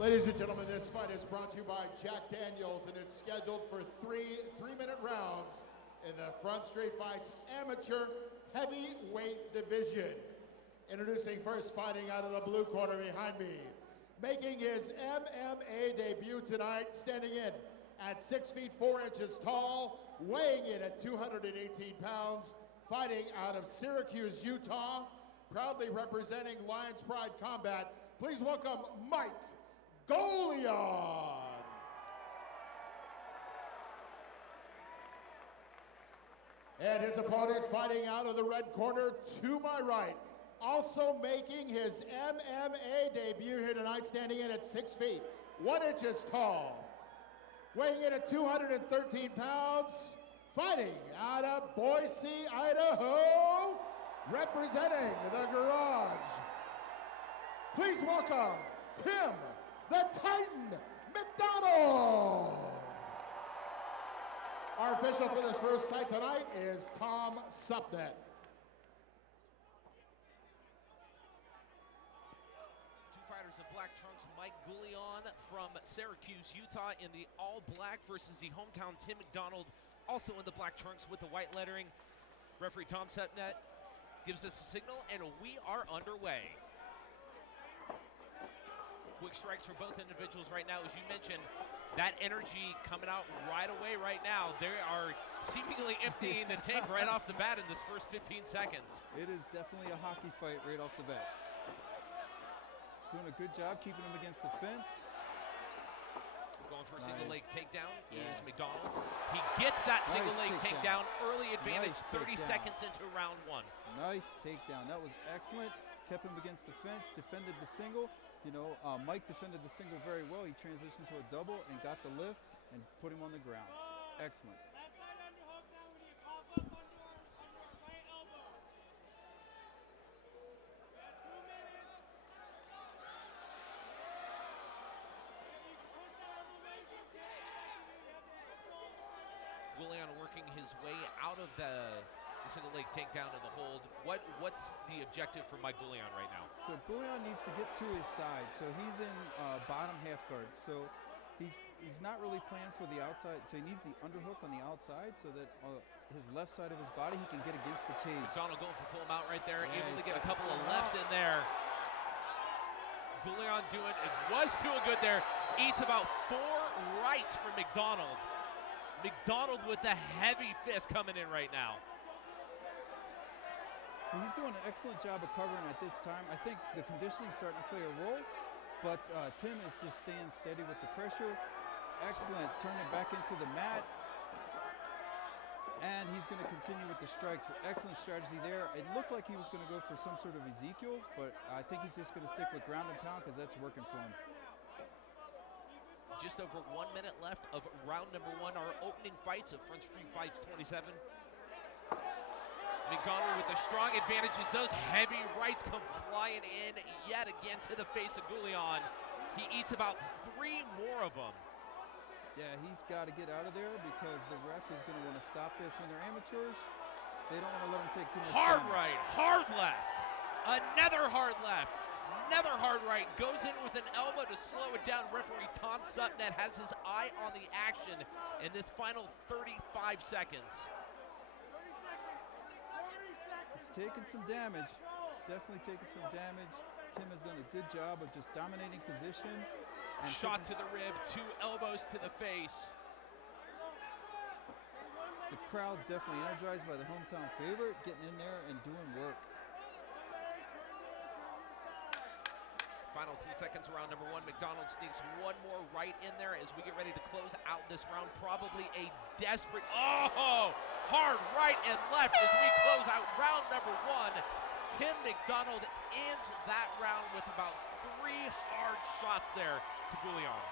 Ladies and gentlemen, this fight is brought to you by Jack Daniels and is scheduled for three-minute rounds in the Front Street Fights Amateur Heavyweight Division. Introducing first, fighting out of the blue corner behind me, making his MMA debut tonight, standing in at 6 feet 4 inches tall, weighing in at 218 pounds, fighting out of Syracuse, Utah, proudly representing Lions Pride Combat. Please welcome Mike Gullion. And his opponent fighting out of the red corner to my right, also making his MMA debut here tonight, standing in at 6 feet 1 inches tall, weighing in at 213 pounds, fighting out of Boise, Idaho, representing the Garage. Please welcome Tim the Titan Mcdonald. Our official for this first fight tonight is Tom Supnet. Two fighters in black trunks, Mike Gullion from Syracuse, Utah in the all black versus the hometown Tim McDonald, also in the black trunks with the white lettering. Referee Tom Supnet gives us a signal and we are underway. Quick strikes for both individuals right now. As you mentioned, that energy coming out right away right now. They are seemingly emptying the tank right off the bat in this first 15 seconds. It is definitely a hockey fight right off the bat. Doing a good job keeping him against the fence. Going for a single leg takedown is McDonald. He gets that single leg takedown. Early advantage, 30 seconds into round one. Nice takedown. That was excellent. Kept him against the fence, defended the single. You know, Mike defended the single very well. He transitioned to a double and got the lift and put him on the ground. It's excellent. Left side on your hook now when you cough up under your right elbow. You got 2 minutes. Gullion working his way out of the single leg takedown of the hold. What's the objective for Mike Gullion right now? So Gullion needs to get to his side. So he's in bottom half guard. So he's not really playing for the outside. So he needs the underhook on the outside so that his left side of his body he can get against the cage. McDonald going for full mount right there, able to get a couple of lefts in there. Gullion was doing good there. Eats about 4 rights for McDonald. McDonald with the heavy fist coming in right now. So he's doing an excellent job of covering at this time. I think the conditioning is starting to play a role, but Tim is just staying steady with the pressure. Excellent, turning it back into the mat. And he's going to continue with the strikes. Excellent strategy there. It looked like he was going to go for some sort of Ezekiel, but I think he's just going to stick with ground and pound because that's working for him. Just over 1 minute left of round number one, our opening fights of Front Street Fights 27. McDonald with the strong advantages. Those heavy rights come flying in yet again to the face of Gullion. He eats about 3 more of them. Yeah, he's got to get out of there because the ref is going to want to stop this. When they're amateurs, they don't want to let him take too much hard damage. Right, hard left. Another hard left. Another hard right. Goes in with an elbow to slow it down. Referee Tom Supnet has his eye on the action in this final 35 seconds. He's taking some damage. He's definitely taking some damage. Tim has done a good job of just dominating position. And shot to the rib, 2 elbows to the face. The crowd's definitely energized by the hometown favorite, getting in there and doing work. Final 10 seconds of round number one. McDonald sneaks 1 more right in there as we get ready to close out this round. Probably a desperate, hard right and left as we close out round number one. Tim McDonald ends that round with about 3 hard shots there to Gullion.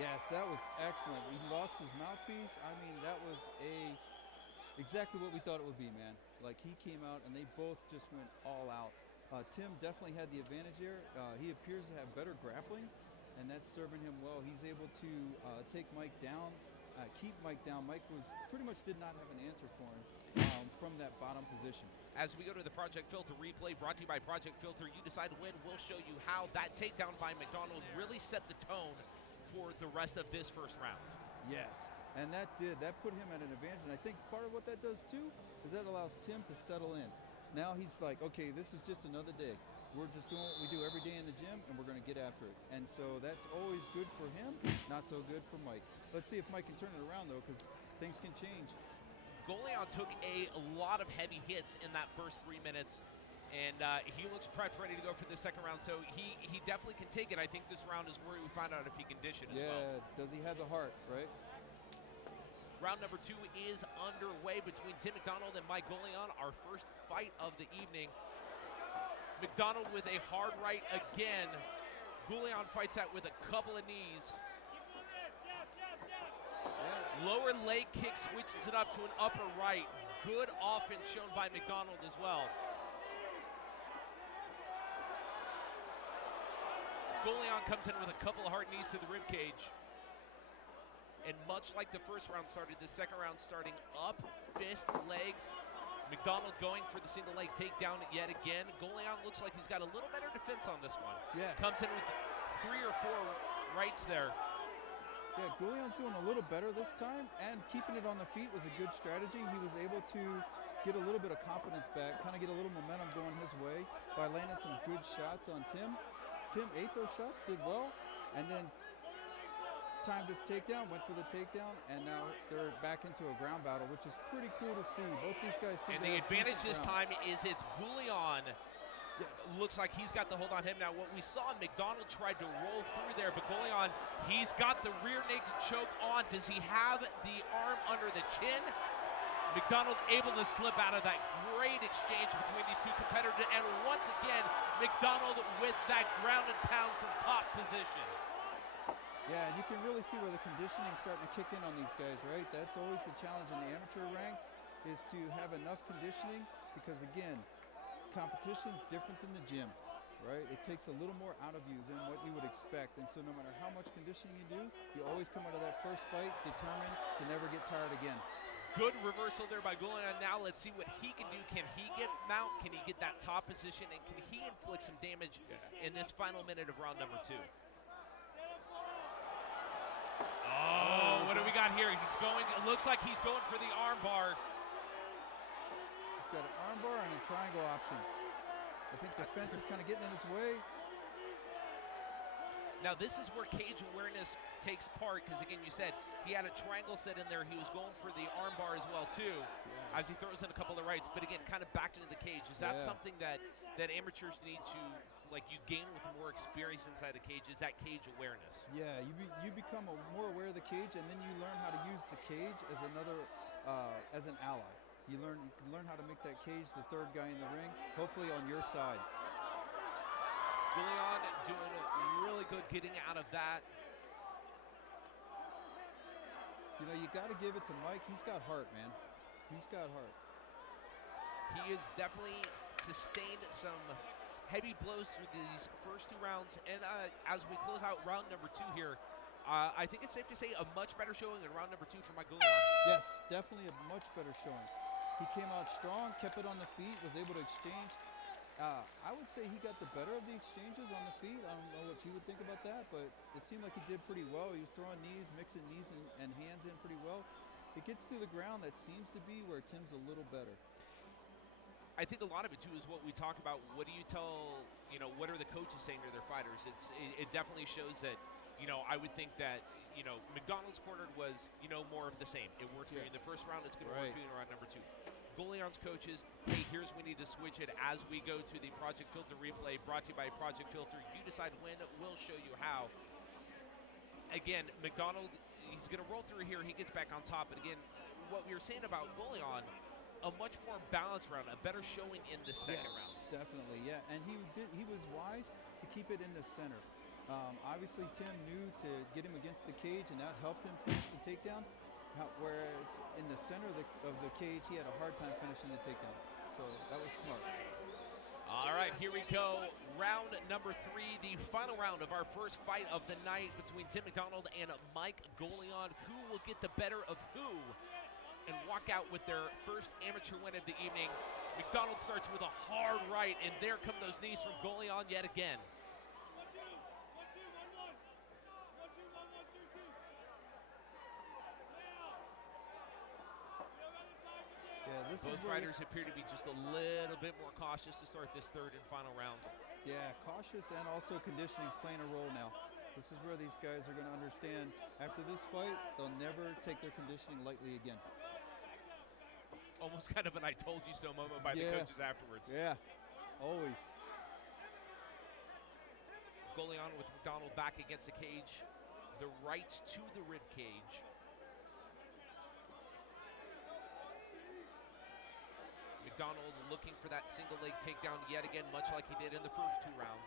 Yes, that was excellent. He lost his mouthpiece. I mean, that was exactly what we thought it would be, man. Like, he came out and they both just went all out. Tim definitely had the advantage here. He appears to have better grappling, and that's serving him well. He's able to take Mike down keep Mike down. Mike pretty much did not have an answer for him from that bottom position. As we go to the Project Filter replay brought to you by Project Filter, You Decide When, we'll show you how that takedown by McDonald really set the tone for the rest of this first round. Yes, and that put him at an advantage, and I think part of what that does too is that allows Tim to settle in. Now he's like, okay, this is just another day. We're just doing what we do every day in the gym, and we're going to get after it. And so that's always good for him, not so good for Mike. Let's see if Mike can turn it around, though, because things can change. Gullion took a lot of heavy hits in that first 3 minutes, and he looks prepped, ready to go for the second round. So he definitely can take it. I think this round is where we find out if he can dish it as well. Yeah, does he have the heart, right? Round number 2 is underway between Tim McDonald and Mike Gullion, our first fight of the evening. McDonald with a hard right again. Gullion fights that with a couple of knees. Lower leg kick switches it up to an upper right. Good offense shown by McDonald as well. Gullion comes in with a couple of hard knees to the rib cage. And much like the first round started, the second round starting up, fist, legs. McDonald going for the single leg takedown yet again. Gullion looks like he's got a little better defense on this one. Yeah. Comes in with 3 or 4 rights there. Yeah, Gullion's doing a little better this time, and keeping it on the feet was a good strategy. He was able to get a little bit of confidence back, kind of get a little momentum going his way by landing some good shots on Tim. Tim ate those shots, did well, and then timed this takedown, went for the takedown, and now they're back into a ground battle, which is pretty cool to see. Both these guys seem and to the have advantage this ground. time is it's Gullion. Yes. Looks like he's got the hold on him. Now what we saw, McDonald tried to roll through there, but Gullion, he's got the rear naked choke on. Does he have the arm under the chin? McDonald able to slip out of that. Great exchange between these two competitors, and once again, McDonald with that ground and pound from top position. Yeah, and you can really see where the conditioning's starting to kick in on these guys, right? That's always the challenge in the amateur ranks, is to have enough conditioning, because again, competition's different than the gym, right? It takes a little more out of you than what you would expect, and so no matter how much conditioning you do, you always come out of that first fight determined to never get tired again. Good reversal there by Gullion. Now let's see what he can do. Can he get mount? Can he get that top position? And can he inflict some damage in this final minute of round number 2? Oh, what do we got here? He's going, it looks like he's going for the arm bar. He's got an arm bar and a triangle option. I think the fence is kind of getting in his way. Now this is where cage awareness takes part, because again, you said he had a triangle set in there. He was going for the arm bar as well too, as he throws in a couple of rights. But again, kind of backed into the cage. Is that something that amateurs need to, like, you gain with more experience inside the cage? Is that cage awareness? Yeah, you become more aware of the cage, and then you learn how to use the cage as another, as an ally. You learn how to make that cage the third guy in the ring, hopefully on your side. Gullion doing really good getting out of that. You know, you got to give it to Mike. He's got heart, man. He's got heart. He has definitely sustained some heavy blows through these first 2 rounds. And as we close out round number 2 here, I think it's safe to say a much better showing in round number 2 for Mike Gullion. Yes, definitely a much better showing. He came out strong, kept it on the feet, was able to exchange. I would say he got the better of the exchanges on the feet. I don't know what you would think about that, but it seemed like he did pretty well. He was throwing knees, mixing knees and hands in pretty well. It gets to the ground, that seems to be where Tim's a little better. I think a lot of it too is what we talk about. What do you tell, what are the coaches saying to their fighters? It definitely shows that, I would think that, McDonald's cornered was, more of the same. It worked for you in the first round, it's going to work for you in round number 2. Gullion's coaches, hey, here's we need to switch it as we go to the Project Filter replay brought to you by Project Filter. You decide when, we'll show you how. Again, McDonald, he's going to roll through here. He gets back on top. But again, what we were saying about Gullion, a much more balanced round, a better showing in the second round. Definitely, yeah. And he was wise to keep it in the center. Obviously, Tim knew to get him against the cage, and that helped him finish the takedown. Whereas in the center of the cage, he had a hard time finishing the takedown. So that was smart. All right, here we go. round number 3, the final round of our first fight of the night between Tim McDonald and Mike Gullion. Who will get the better of who and walk out with their first amateur win of the evening? McDonald starts with a hard right, and there come those knees from Gullion yet again. 1, 2, 1, 1, 1, 1, 1, 2, 1, 1, 2, 2. Now. We don't have the time again. Yeah, this Both is where fighters appear to be just a little bit more cautious to start this third and final round. yeah, cautious and also conditioning is playing a role now. This is where these guys are going to understand after this fight, they'll never take their conditioning lightly again. Almost kind of an I told you so moment by the coaches afterwards. Yeah, always. Gullion with McDonald back against the cage. The right to the rib cage. McDonald looking for that single leg takedown yet again, much like he did in the first 2 rounds.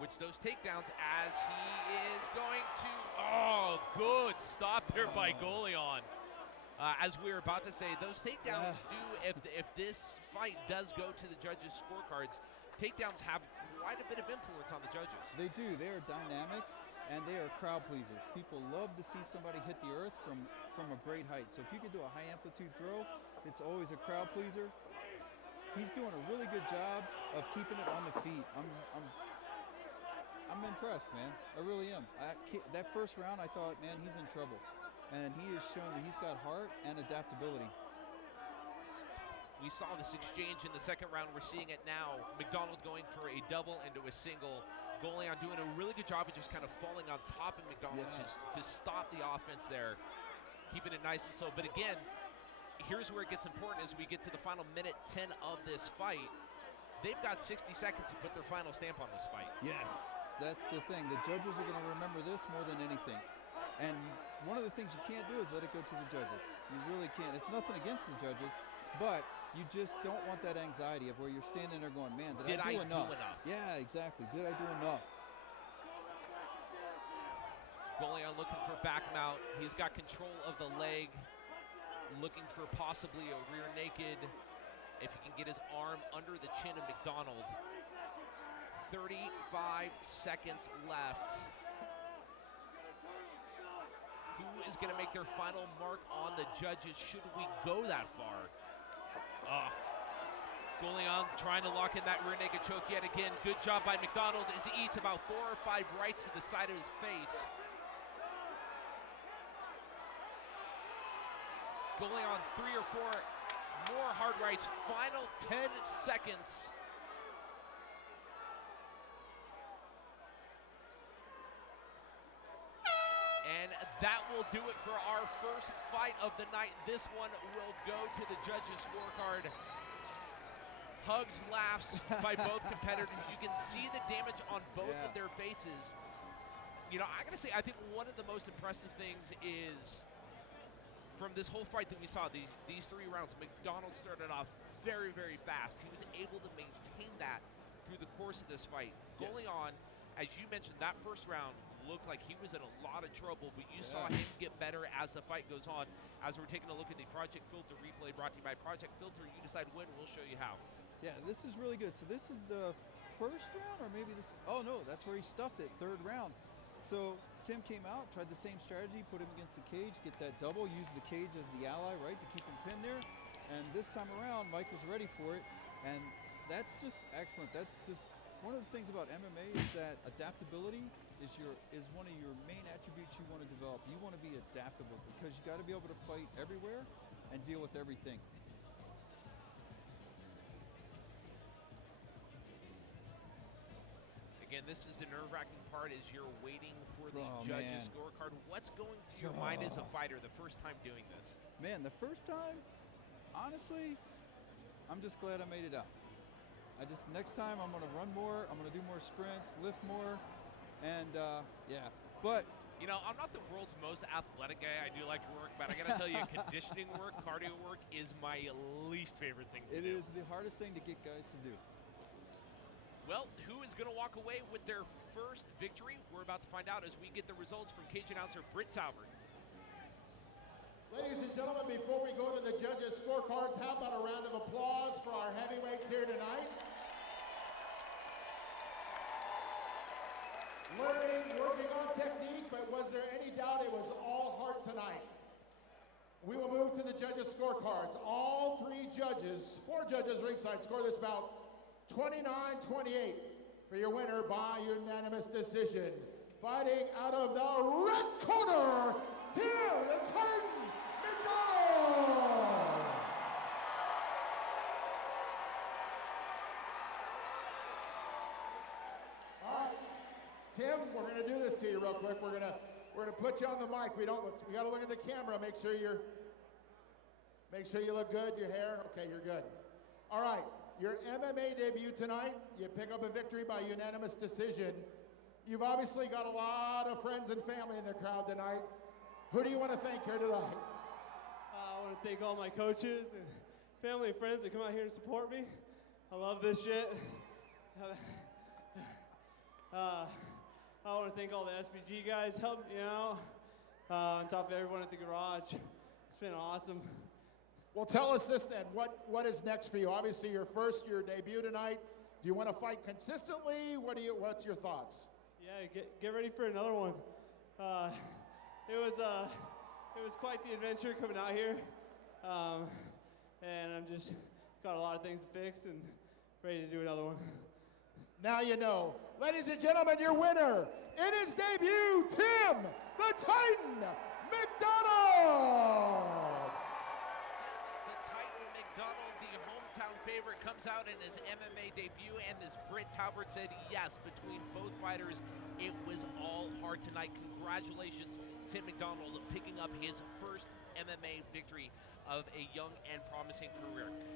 Which those takedowns as he is going to, oh, good stop there by Gullion. As we were about to say, those takedowns do, if this fight does go to the judges' scorecards, takedowns have quite a bit of influence on the judges. They do. They are dynamic, and they are crowd pleasers. People love to see somebody hit the earth from a great height. So if you can do a high amplitude throw, it's always a crowd pleaser. He's doing a really good job of keeping it on the feet. I'm impressed, man. I really am. That first round, I thought, man, he's in trouble. And he has shown that he's got heart and adaptability. We saw this exchange in the second round. We're seeing it now. McDonald going for a double into a single. Gullion doing a really good job of just kind of falling on top of McDonald to stop the offense there. Keeping it nice and slow. But again, here's where it gets important as we get to the final minute 10 of this fight. They've got 60 seconds to put their final stamp on this fight. Yes, that's the thing. The judges are going to remember this more than anything. And one of the things you can't do is let it go to the judges. You really can't. It's nothing against the judges, but you just don't want that anxiety of where you're standing there going, man, did I do enough? Yeah, exactly. Did I do enough? Gullion looking for back mount. He's got control of the leg. Looking for possibly a rear naked. If he can get his arm under the chin of McDonald. 35 seconds left. Who is going to make their final mark on the judges should we go that far? Gullion trying to lock in that rear naked choke yet again. Good job by McDonald as he eats about 4 or 5 rights to the side of his face. Gullion 3 or 4 more hard rights. Final 10 seconds. And that will do it for our first fight of the night. This one will go to the judges' scorecard. Hugs, laughs by both competitors. You can see the damage on both of their faces. You know, I gotta say, I think one of the most impressive things is from this whole fight that we saw, these 3 rounds, McDonald started off very, very fast. He was able to maintain that through the course of this fight. Gullion, as you mentioned, that first round looked like he was in a lot of trouble, but you saw him get better as the fight goes on. As we're taking a look at the Project Filter replay brought to you by Project Filter, you decide when, we'll show you how. Yeah, this is really good. So this is the first round, or maybe this, oh no, that's where he stuffed it, 3rd round. So Tim came out, tried the same strategy, put him against the cage, get that double, use the cage as the ally, right, to keep him pinned there. And this time around, Mike was ready for it, and that's just excellent. That's just one of the things about MMA is that adaptability is one of your main attributes you want to develop. You want to be adaptable because you got to be able to fight everywhere and deal with everything. Again, this is the nerve-wracking part as you're waiting for the judges' scorecard. What's going through your mind as a fighter the first time doing this? Man, the first time, honestly, I'm just glad I made it out. Next time I'm going to run more, I'm going to do more sprints, lift more, and yeah. But you know, I'm not the world's most athletic guy. I do like to work, but I got to tell you, conditioning work, cardio work is my least favorite thing to do. It is the hardest thing to get guys to do. Well, who is going to walk away with their first victory? We're about to find out as we get the results from cage announcer Britt Talbert. Ladies and gentlemen, before we go to the judges' scorecards, how about a round of applause for our heavyweights here tonight? learning, working on technique, but was there any doubt it was all heart tonight? We will move to the judges' scorecards. All four judges ringside score this bout 29-28 for your winner by unanimous decision. Fighting out of the red corner, Tim the Titan Mcdonald! All right, Tim, we're gonna do this to you real quick. We're gonna put you on the mic. We gotta look at the camera. Make sure you look good. Your hair, okay, you're good. All right, your MMA debut tonight. You pick up a victory by unanimous decision. You've obviously got a lot of friends and family in the crowd tonight. Who do you want to thank here tonight? I want to thank all my coaches and family and friends that come out here and support me. I love this shit. I want to thank all the SBG guys helping me out. On top of everyone at the garage. It's been awesome. Well, tell us this then. What is next for you? Obviously, your debut tonight. Do you want to fight consistently? What's your thoughts? Yeah, get ready for another one. It was quite the adventure coming out here, and I'm just got a lot of things to fix and ready to do another one. Now you know. Ladies and gentlemen, your winner in his debut, Tim the Titan McDonald! The Titan McDonald, the hometown favorite, comes out in his MMA debut, and as Britt Talbert said, yes, between both fighters, it was all hard tonight. Congratulations, Tim McDonald, picking up his first MMA victory of a young and promising career.